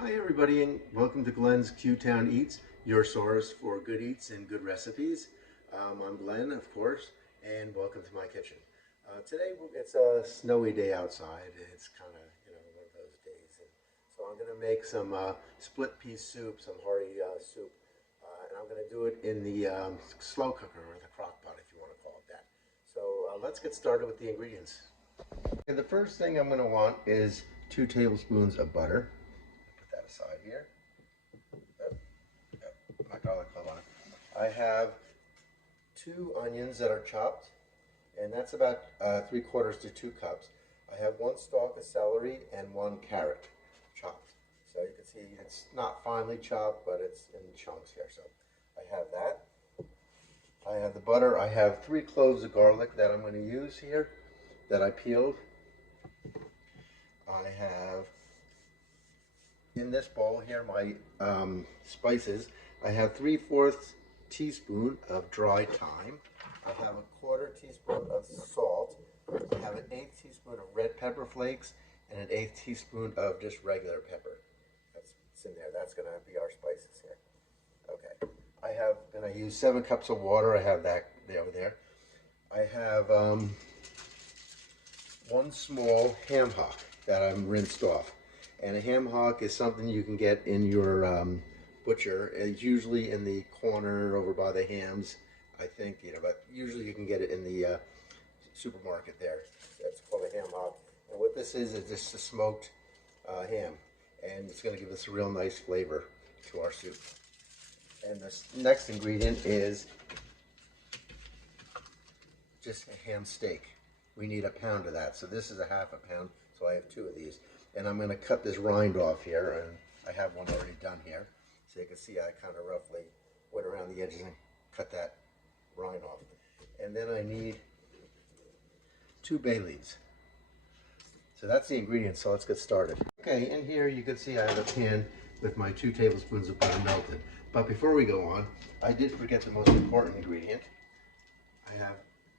Hi everybody and welcome to Glenn's Q-Town Eats, your source for good eats and good recipes. I'm Glenn, of course, and welcome to my kitchen. Today it's a snowy day outside. It's kind of, one of those days. And so I'm going to make some split pea soup, some hearty soup. And I'm going to do it in the slow cooker or the crock pot, if you want to call it that. So let's get started with the ingredients. Okay, the first thing I'm going to want is 2 tablespoons of butter. Put that aside here. My garlic clove on it. I have 2 onions that are chopped, and that's about 3/4 to 2 cups. I have 1 stalk of celery and 1 carrot chopped. So you can see it's not finely chopped, but it's in chunks here. So I have that. I have the butter. I have 3 cloves of garlic that I'm going to use here that I peeled. I have in this bowl here my spices. I have 3/4 teaspoon of dry thyme. I have a 1/4 teaspoon of salt. I have an 1/8 teaspoon of red pepper flakes and an 1/8 teaspoon of just regular pepper. That's in there. That's going to be our spices here. Okay. And I use 7 cups of water. I have that over there. I have 1 small ham hock that I'm rinsed off. And a ham hock is something you can get in your butcher. It's usually in the corner over by the hams, I think, but usually you can get it in the supermarket there. It's called a ham hock. And what this is just a smoked ham. And it's going to give us a real nice flavor to our soup. And this next ingredient is just a ham steak. We need 1 pound of that. So this is a 1/2 pound. So I have 2 of these. And I'm going to cut this rind off here. And I have one already done here. So you can see I kind of roughly went around the edges and cut that rind off. And then I need 2 bay leaves. So that's the ingredients. So let's get started. Okay, in here you can see I have a pan with my 2 tablespoons of butter melted. But before we go on, I did forget the most important ingredient. I have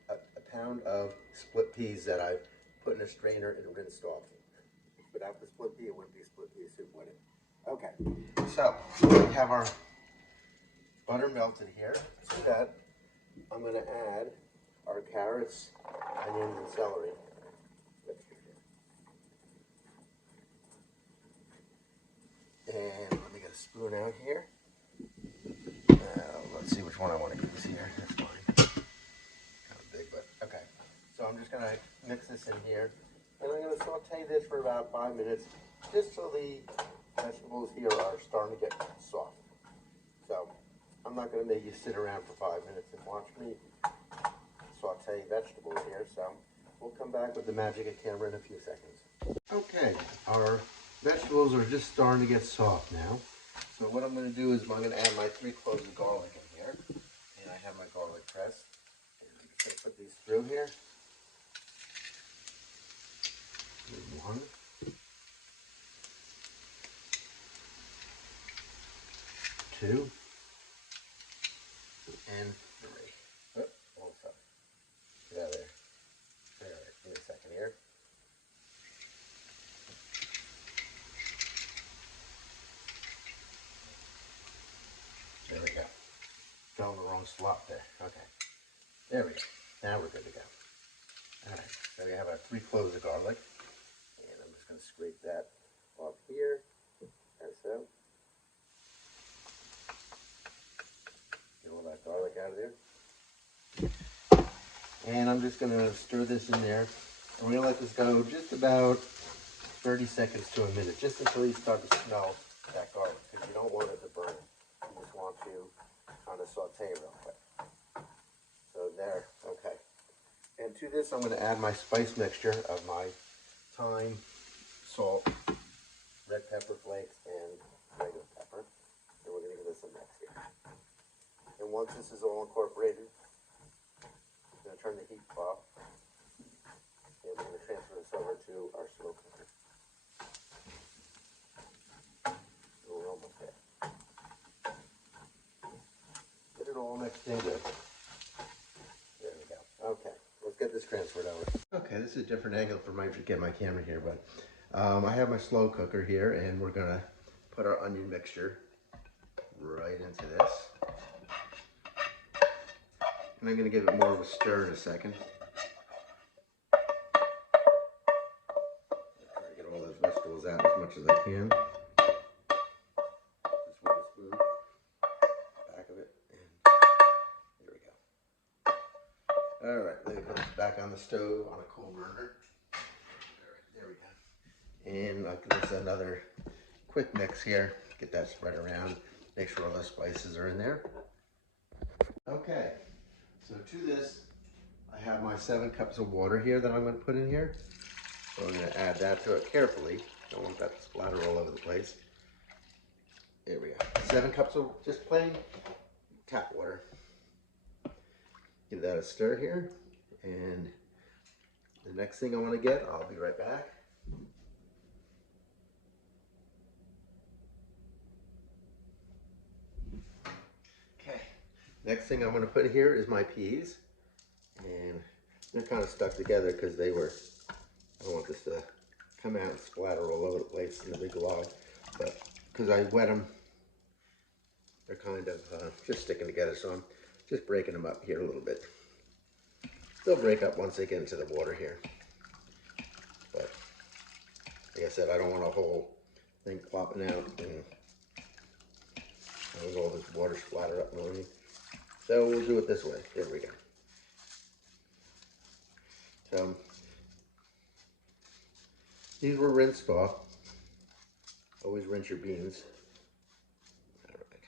a pound of split peas that I've put in a strainer and rinsed off. Without the split pea, it wouldn't be split pea soup, would it? Okay, so we have our butter melted here. To that, I'm going to add our carrots, onions, and celery. And let me get a spoon out here. Let's see which one I want to use here. That's fine. Kind of big, but okay. So I'm just going to mix this in here. And I'm going to saute this for about 5 minutes, just so the vegetables here are starting to get soft. So I'm not going to make you sit around for 5 minutes and watch me saute vegetables here. So we'll come back with the magic of camera in a few seconds. Okay, our vegetables are just starting to get soft now. So what I'm going to do is I'm going to add my 3 cloves of garlic in here. And I have my garlic pressed. And I'm just going to put these through here. 1, 2, and 3. Oh, hold on. Get out of there. All right, give me a second here. There we go. Fell in the wrong slot there. Okay. There we go. Now we're good to go. All right. So we have our 3 cloves of garlic. And I'm just going to scrape that off here. As so. Get all that garlic out of there. And I'm just going to stir this in there. And we're going to let this go just about 30 seconds to a minute, just until you start to smell that garlic, because you don't want it to burn. You just want to kind of saute real quick. So there, okay. And to this, I'm going to add my spice mixture of my thyme, salt, red pepper flakes, and regular pepper. And we're going to give this a mix here. And once this is all incorporated, I'm going to turn the heat off. And we're going to transfer this over to our slow cooker. We're almost there. Get it all mixed in good. There we go. Okay, let's get this transferred over. Okay, this is a different angle for my get my camera here, but I have my slow cooker here, and we're gonna put our onion mixture right into this. And I'm going to give it more of a stir in a second. Try to get all those vegetables out as much as I can. Just with a spoon, back of it, and there we go. All right, let me put this back on the stove on a coal burner. All right, there we go. And I'll give this another quick mix here. Get that spread around. Make sure all the spices are in there. Okay, so to this, I have my 7 cups of water here that I'm going to put in here. So I'm going to add that to it carefully. Don't want that to splatter all over the place. There we go. 7 cups of just plain tap water. Give that a stir here. And the next thing I want to get, I'll be right back. Okay. Next thing I'm going to put here is my peas. And they're kind of stuck together because I don't want this to come out and splatter all over the place in the big log. But because I wet them, they're kind of just sticking together. So I'm just breaking them up here a little bit. They'll break up once they get into the water here. But like I said, I don't want a whole thing plopping out and all this water splatter up on me. So we'll do it this way. There we go. So these were rinsed off. Always rinse your beans. All right.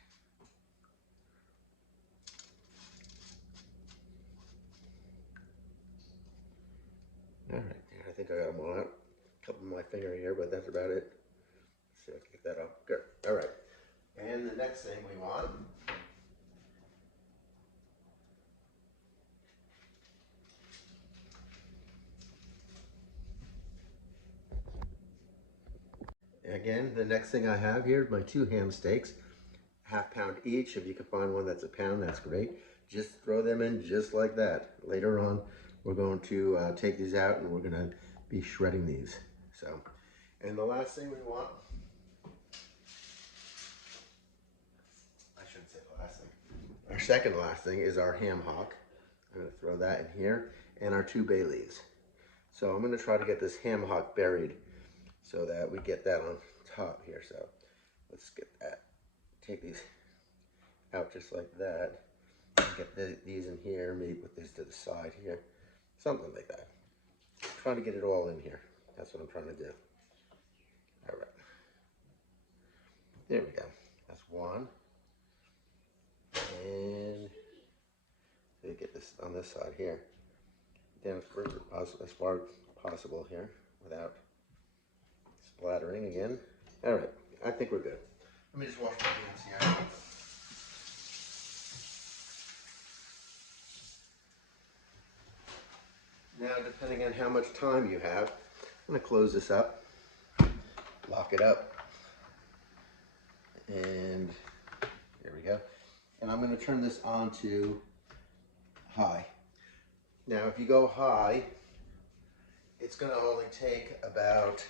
All right. I think I got them all out. A couple of my finger here, but that's about it. Let's see if I can get that off. Good. All right. And the next thing we want again, the next thing I have here is my 2 ham steaks, ½ pound each. If you can find one that's a pound, that's great. Just throw them in just like that. Later on, we're going to take these out and we're going to be shredding these. So, and the last thing we want, I shouldn't say the last thing. Our second last thing is our ham hock. I'm going to throw that in here, and our 2 bay leaves. So I'm going to try to get this ham hock buried so that we get that on top here. So let's get that. Take these out just like that. Get these in here, maybe put these to the side here. Something like that. Trying to get it all in here. That's what I'm trying to do. All right. There we go. That's one. And we get this on this side here. Down as far as possible here without splattering again. All right. I think we're good. Let me just wash my hands here. Now, depending on how much time you have, I'm going to close this up, lock it up, and there we go. And I'm going to turn this on to high. Now, if you go high, it's going to only take about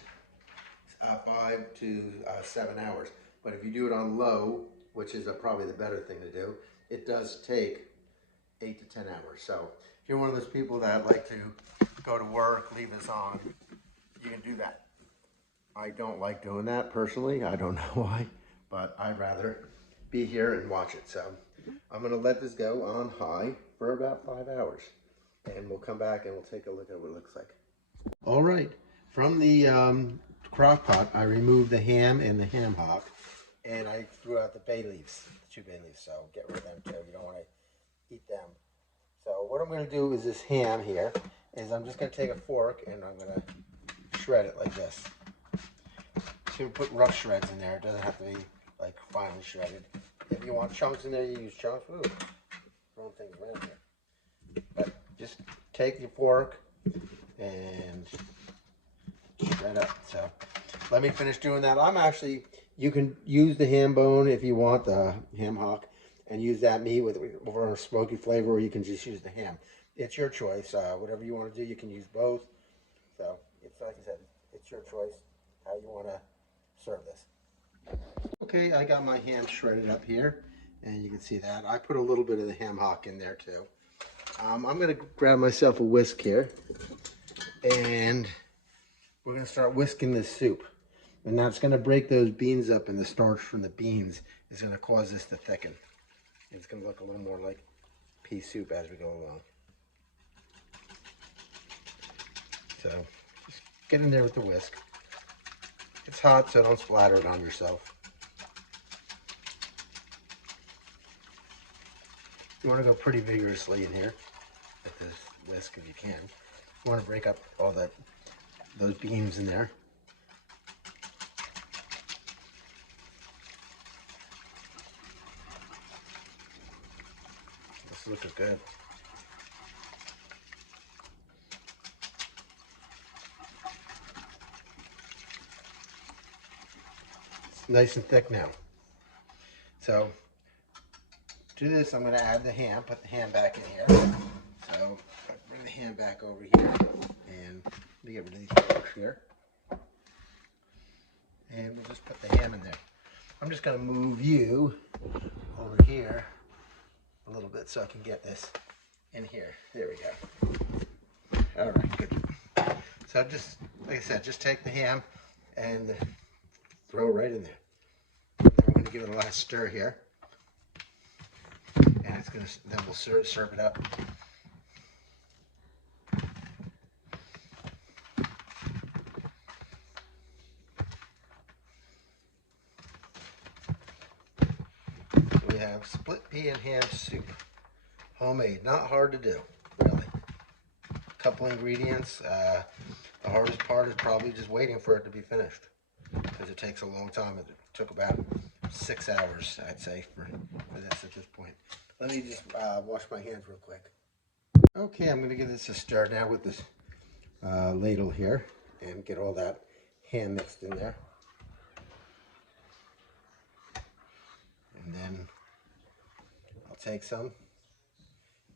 5 to 7 hours. But if you do it on low, which is probably the better thing to do, it does take 8 to 10 hours. So if you're one of those people that like to go to work, leave this on, you can do that. I don't like doing that personally. I don't know why, but I'd rather be here and watch it. So I'm going to let this go on high for about 5 hours. And we'll come back and we'll take a look at what it looks like. All right. From the crock pot, I removed the ham and the ham hock. And I threw out the bay leaves, the 2 bay leaves. So get rid of them too. You don't want to eat them. So what I'm going to do is this ham here is I'm just going to take a fork and I'm going to shred it like this. So put rough shreds in there. It doesn't have to be like finely shredded. If you want chunks in there, you use chunks. Ooh, throwing things around here. But just take your fork and shred up. So let me finish doing that. You can use the ham bone if you want, the ham hock, and use that meat with a smoky flavor, or you can just use the ham. It's your choice. Whatever you want to do, you can use both. So it's like I said, it's your choice how you want to serve this. Okay, I got my ham shredded up here, and you can see that. I put a little bit of the ham hock in there too. I'm gonna grab myself a whisk here, and we're gonna start whisking this soup. And that's gonna break those beans up, and the starch from the beans is gonna cause this to thicken. It's gonna look a little more like pea soup as we go along. So just get in there with the whisk. It's hot, so don't splatter it on yourself. You want to go pretty vigorously in here with this whisk if you can. You want to break up all those beans in there. This looks good. It's nice and thick now. So to this, I'm going to add the ham, put the ham back in here. So I bring the ham back over here, and let me get rid of these forks here. And we'll just put the ham in there. I'm just going to move you over here a little bit so I can get this in here. There we go. All right, good. So just, like I said, just take the ham and throw it right in there. Then we're going to give it a last stir here. And it's going to, then we'll serve it up. We have split pea and ham soup. Homemade, not hard to do, really. A couple ingredients. The hardest part is probably just waiting for it to be finished, because it takes a long time. It took about 6 hours, I'd say, for this at this point. Let me just wash my hands real quick. Okay, I'm going to give this a stir now with this ladle here and get all that ham mixed in there. And then I'll take some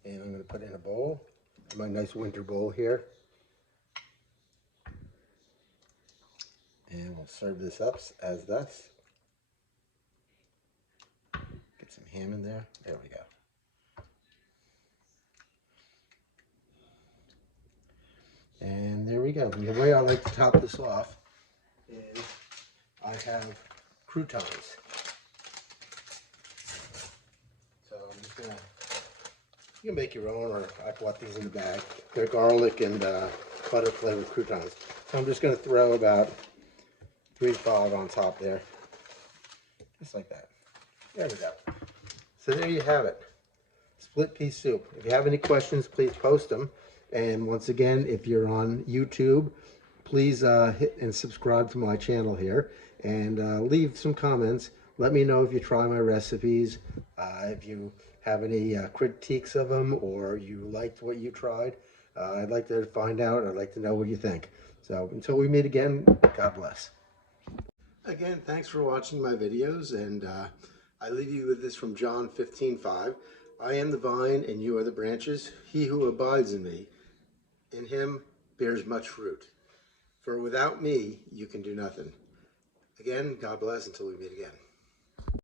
and I'm going to put it in a bowl, my nice winter bowl here. And we'll serve this up as this. Get some ham in there. There we go. And there we go. And the way I like to top this off is I have croutons. So I'm just gonna, you can make your own, or I bought these in the bag. They're garlic and butter flavored croutons. So I'm just gonna throw about 3 to 5 on top there, just like that. There we go. So there you have it, split pea soup. If you have any questions, please post them. And once again, if you're on YouTube, please hit and subscribe to my channel here, and leave some comments. Let me know if you try my recipes, if you have any critiques of them, or you liked what you tried. I'd like to find out. I'd like to know what you think. So until we meet again, God bless. Again, thanks for watching my videos, and I leave you with this from John 15:5. I am the vine, and you are the branches. He who abides in me, in him bears much fruit. For without me, you can do nothing. Again, God bless until we meet again.